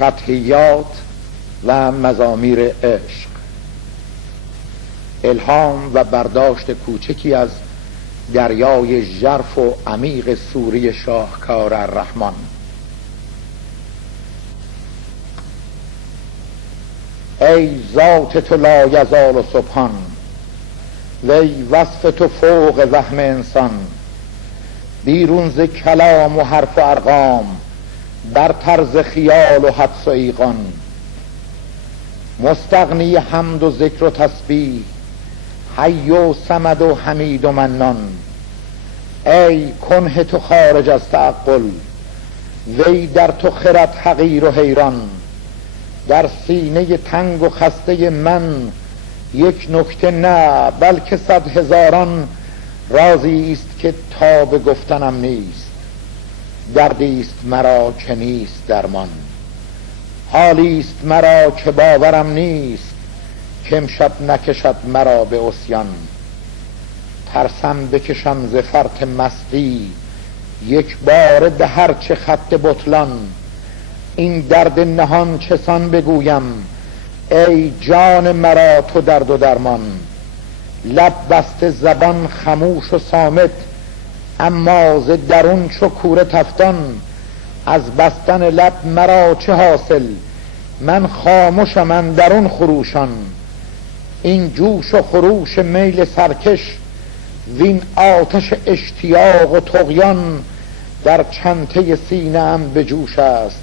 شطحیات و مزامیر عشق، الهام و برداشت کوچکی از دریای ژرف و عمیق سوری شاهکار الرحمن. ای ذات تو لا یزال سبحان، وی وصف تو فوق وهم انسان، بیرون ز کلام و حرف و ارقام، بر طرز خیال و حدس و ایقان، مستغنی حمد و ذکر و تسبیح، حی و صمد و حمید و منان. ای کنه تو خارج از تعقل، وی در تو خرد حقیر و حیران. در سینه تنگ و خسته من، یک نکته نه بلکه 100,000 رازی است که تا به گفتنم نیست. دردی است مرا که نیست درمان، حالی است مرا که باورم نیست، که امشب نکشد مرا به عصیان. ترسم بکشم ز فرط مستی، یک باره به هر چه خط بطلان. این درد نهان چسان بگویم، ای جان مرا تو درد و درمان. لب بسته زبان خموش و صامت، اما ز درون چو کوره تفتان. از بستن لب مرا چه حاصل، من خاموشم اندرون خروشان. این جوش و خروش میل سرکش، وین آتش اشتیاق و طغیان. در چنته سینه ام به جوش است،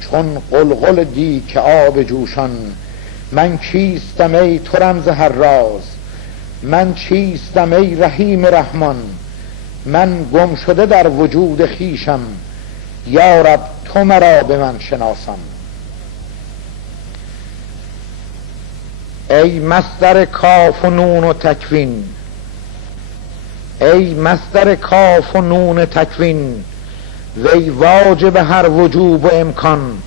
چون قلقل دیگ آب جوشان. من کیستم ای تو رمز هر راز، من چیستم ای رحیم رحمان. من گم شده در وجود خویشم، یا رب تو مرا به من شناسان. ای مصدر کاف و نون و تکوین، ای مصدر کاف و نون تکوین، وی واجب هر وجوب و امکان.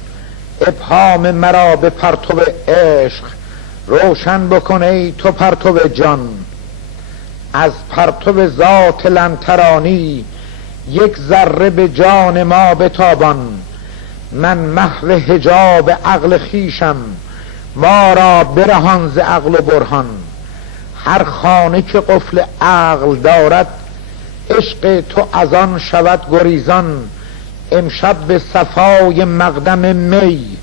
ابهام مرا به پرتو عشق، روشن بکن ای تو پرتو جان. از پرتو ذات لن ترانی، یک ذره به جان ما بتابان. من محو حجاب عقل خویشم، ما را برهان ز عقل و برهان. هر خانه که قفل عقل دارد، عشق تو از آن شود گریزان. امشب به صفای مقدم می،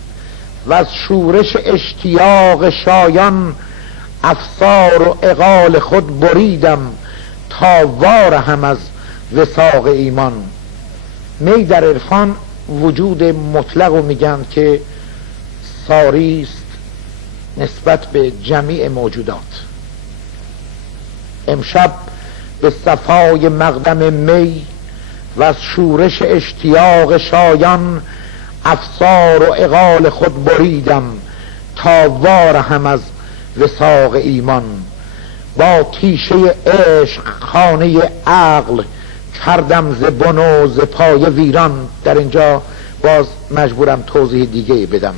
و از شورش اشتیاق شایان. افسار و عقال خود بریدم، تا وارهم از وثاق ایمان. می در عرفان وجود مطلق رو میگن که ساری است نسبت به جمیع موجودات. امشب به صفای مقدم می، و از شورش اشتیاق شایان. افسار و عقال خود بریدم، تا وارهم از وثاق ایمان. با تیشه عشق خانه عقل، کردم ز بن و ز پایه ویران. در اینجا باز مجبورم توضیح دیگه بدم.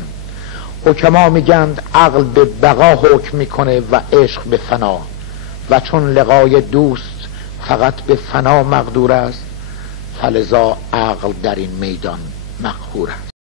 حکما میگند عقل به بقا حکم میکنه و عشق به فنا، و چون لقای دوست فقط به فنا مقدور است، فلذا عقل در این میدان مقهور است.